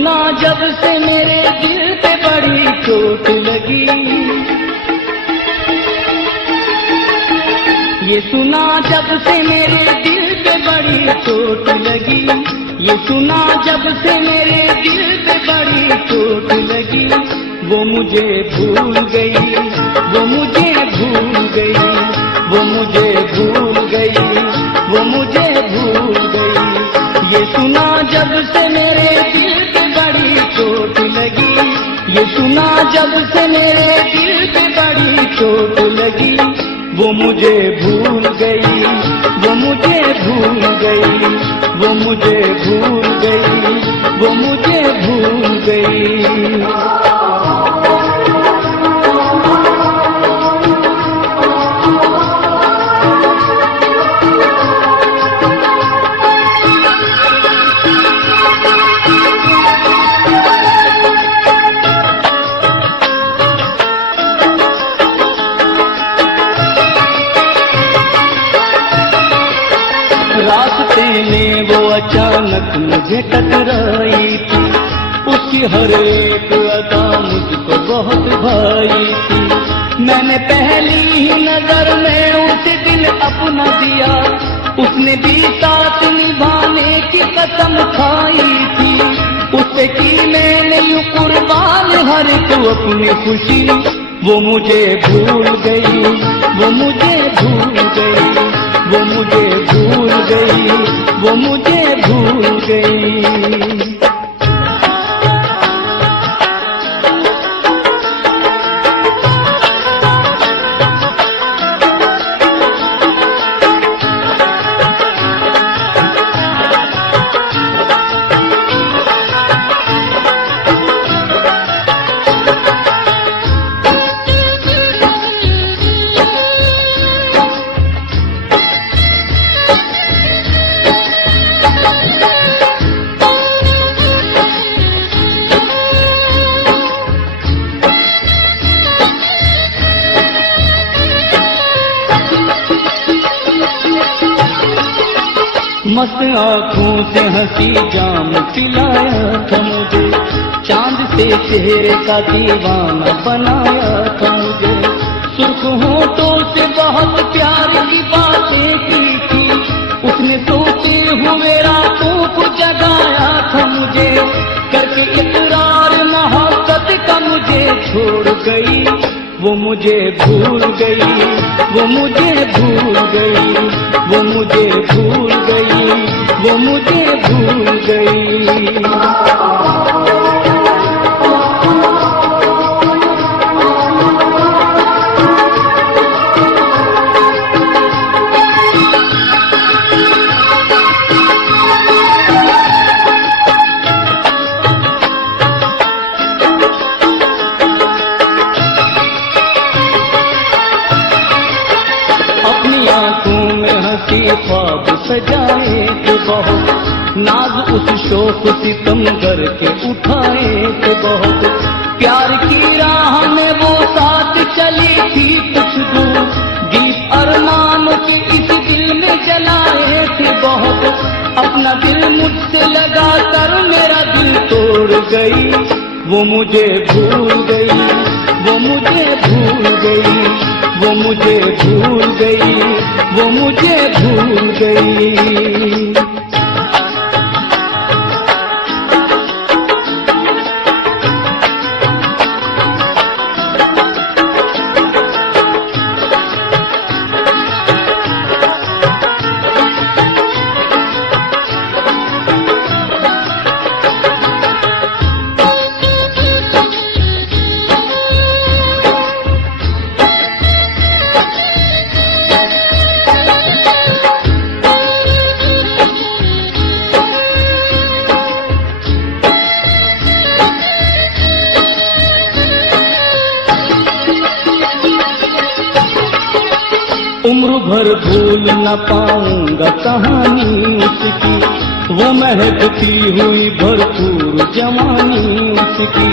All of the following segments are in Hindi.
सुना जब से मेरे दिल पे बड़ी चोट लगी, ये सुना जब से मेरे दिल पे बड़ी चोट लगी, ये सुना जब से मेरे दिल पे बड़ी चोट लगी। वो मुझे भूल गई, वो मुझे भूल गई, वो मुझे भूल गई, वो मुझे भूल गई। ये सुना जब से मेरे दिल पे बड़ी चोट लगी, ये सुना जब से मेरे दिल पे बड़ी चोट लगी। वो मुझे भूल गई, वो मुझे भूल गई, वो मुझे भूल गई, वो मुझे भूल गई। रास्ते में वो अचानक मुझे टकराई थी, उसकी हर एक अदा मुझको बहुत भाई थी। मैंने पहली ही नजर में उसे दिल अपना दिया, उसने भी साथ निभाने की कसम खाई थी। उससे की मैंने यूं कुर्बान हर एक अपनी खुशी। वो मुझे भूल गई, वो मुझे भूल गई, वो मुझे भूल गई, वो मुझे भूल गई। मस्त आँखों से हंसी जाम पिलाया था मुझे, चांद से चेहरे का दीवाना बनाया था मुझे। सुर्ख होठों से बहुत प्यार की बातें की थी, उसने सोते हुए रातों को जगाया था मुझे। करके इकरार मोहब्बत का मुझे छोड़ गई, वो मुझे भूल गई, वो मुझे भूल गई, वो मुझे भूल गई, वो मुझे भूल गई। ख्वाब सजाए थे बहुत, नाज उस शोक सितमगर के उठाए थे बहुत। प्यार की राह में वो साथ चली थी कुछ दूर, दीप अरमान के इस दिल में जलाए थे बहुत। अपना दिल मुझसे लगा कर मेरा दिल तोड़ गई, वो मुझे भूल गई, वो मुझे भूल गई, वो मुझे भूल गई, वो मुझे भूल गई। उम्र भर भूल न पाऊंगा कहानी उसकी, वो महकती हुई भरपूर जवानी उसकी।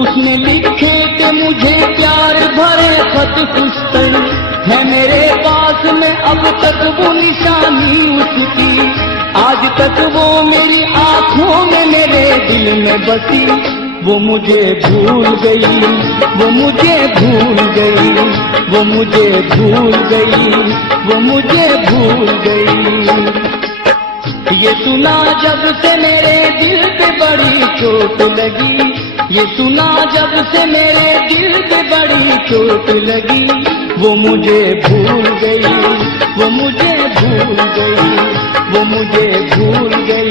उसने लिखे थे मुझे प्यार भरे खत पुस्तक, है मेरे पास में अब तक वो निशानी उसकी। आज तक वो मेरी आंखों में मेरे दिल में बसी वो मुझे भूल गई, वो मुझे भूल गई, वो मुझे भूल गई, वो मुझे भूल गई। ये सुना जब से मेरे दिल पे बड़ी चोट लगी, ये सुना जब से मेरे दिल पे बड़ी चोट लगी, वो मुझे भूल गई, वो मुझे भूल गई, वो मुझे भूल गई,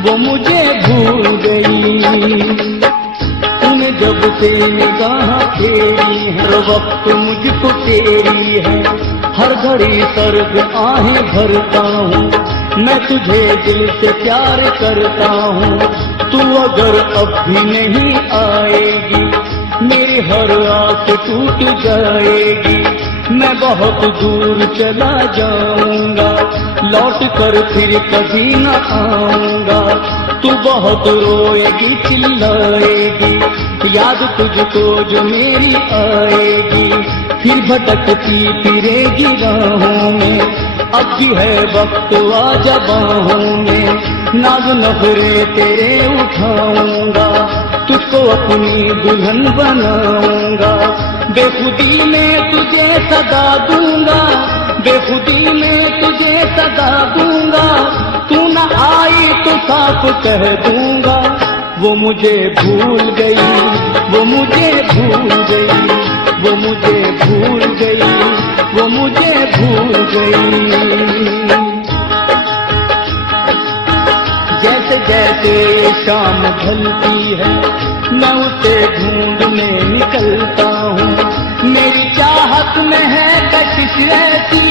वो मुझे भूल गई। तूने जब से निगाह फेरी है, हर वक्त मुझको तेरी है, हर घड़ी सर्ग आहें भरता हूँ, मैं तुझे दिल से प्यार करता हूँ। तू अगर अब भी नहीं आएगी, मेरी हर आस टूट जाएगी, मैं बहुत दूर चला जाऊंगा, लौट कर फिर कभी न आऊंगा। तू बहुत रोएगी चिल्लाएगी, याद तुझको जो मेरी आएगी, फिर भटकती फिरेगी राहों में, अब भी है वक्त आजा बाहों में, नाज़ नखरे तेरे उठाऊंगा, तुझको अपनी दुल्हन बनाऊंगा, बेखुदी में तुझे सदा दूंगा, बेखुदी में तुझे सदा दूंगा, तू न आई तो साफ कह दूंगा। वो मुझे भूल गई, वो मुझे भूल गई, वो मुझे भूल गई, वो मुझे भूल गई। जैसे जैसे शाम ढलती है, मैं उसे ढूंढने निकलता हूँ, मेरी चाहत में है कशिश ऐसी,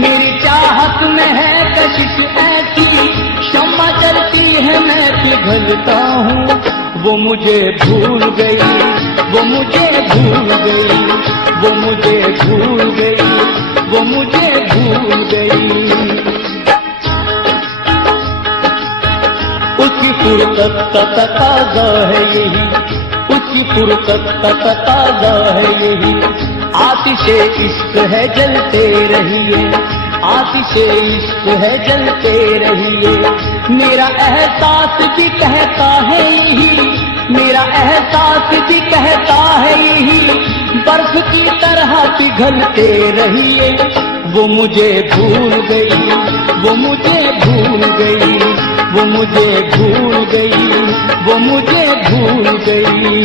मेरी चाहत में है कशिश ऐसी, शम्मा जलती है मैं पिघलता हूँ। वो मुझे भूल गई, वो मुझे भूल गई, वो मुझे भूल गई, वो मुझे भूल गई। उसकी फुर्सत का तकाज़ा है यही, उसकी फुर्सत का तकाज़ा है यही, आतिशे इश्क है जलते रहिए, आतिशे इश्क है जलते रहिए। मेरा एहसास भी कहता है यही, मेरा एहसास भी कहता है यही, बर्फ की तरह पिघलते रहिए। वो मुझे भूल गई, वो मुझे भूल गई, वो मुझे भूल गई, वो मुझे भूल गई।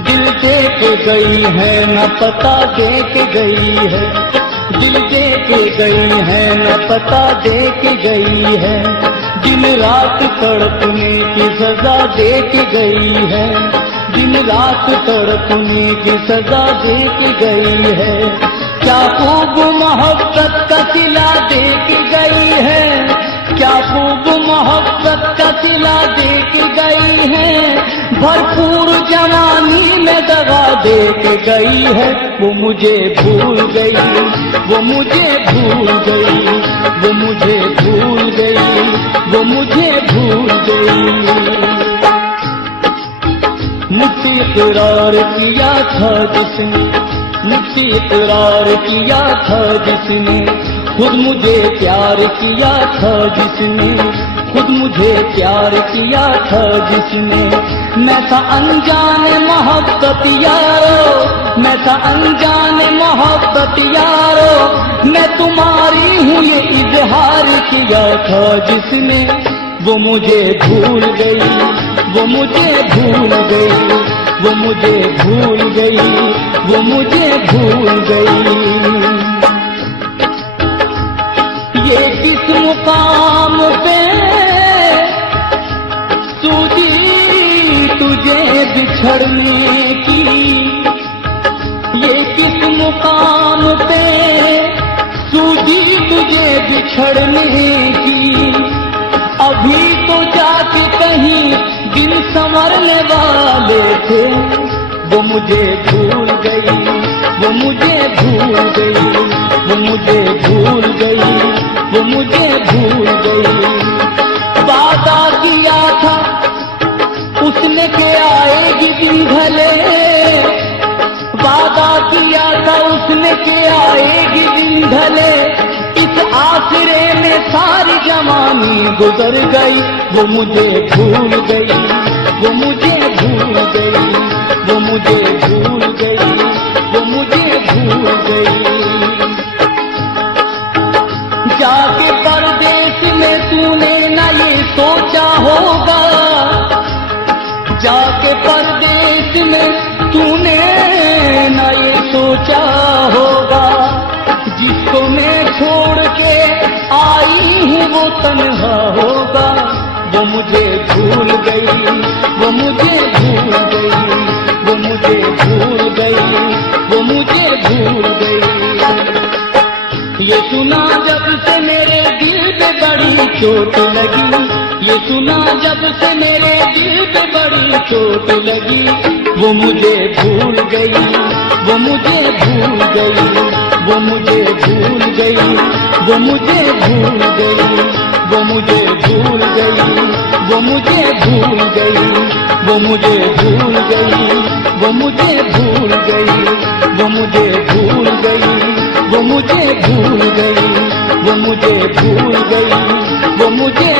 दिल दे के गई है न पता दे के गई है, दिल दे के गई है न पता दे के गई है, दिन रात तड़पने की सजा दे के गई है, दिन रात तड़पने की सजा दे के गई है। क्या खूब मोहब्बत का सिला दे के गई है, क्या खूब मोहब्बत का सिला दे के गई है, भरपूर जवानी में दगा दे के गई है। वो मुझे भूल गई, वो मुझे भूल गई, वो मुझे भूल गई, वो मुझे भूल गई। मुझसे इकरार किया था जिसने, मुझसे इकरार किया था जिसने, खुद मुझे प्यार किया था जिसने, खुद मुझे प्यार किया था जिसने। मैं था अनजान मोहब्बत यारो, मैं था अनजान मोहब्बत यारो, मैं तुम्हारी हूँ ये इजहार किया था जिसने। वो मुझे भूल गई, वो मुझे भूल गई, वो मुझे भूल गई, वो मुझे भूल गई। ये किस मुकाम पे सूझी तुझे बिछड़ने की, ये किस मुकाम पे सूझी तुझे बिछड़ने की, अभी तो जाके कहीं दिन संवरने वाले थे। वो मुझे भूल गई, वो मुझे भूल गई, वो मुझे भूल गई, वो मुझे भूल गई। वादा किया था उसने के आएगी दिन भले, वादा किया किया था उसने कि आएगी दिन ढले, इस आसरे में सारी जवानी गुजर गई। वो मुझे भूल गई, वो मुझे भूल गई, वो मुझे भूल गई, वो मुझे भूल गई। जाके परदेश में तूने न ये सोचा होगा, जाके परदेश में तूने न ये सोचा होगा, जिसको मैं छोड़ के आई हूँ वो तन्हा होगा। वो मुझे भूल गई, वो मुझे भूल गई, वो मुझे भूल गई, वो मुझे भूल गई। ये सुना जब से मेरे दिल पे बड़ी चोट लगी, ये सुना जब से मेरे दिल पे बड़ी चोट लगी। वो मुझे भूल गई, वो मुझे भूल गई, वो मुझे भूल गई, वो मुझे भूल गई, वो मुझे भूल गई, वो मुझे भूल गई, वो मुझे भूल गई, वो मुझे भूल गई, वो मुझे भूल गई, वो मुझे भूल गई, वो मुझे भूल गई, वो मुझे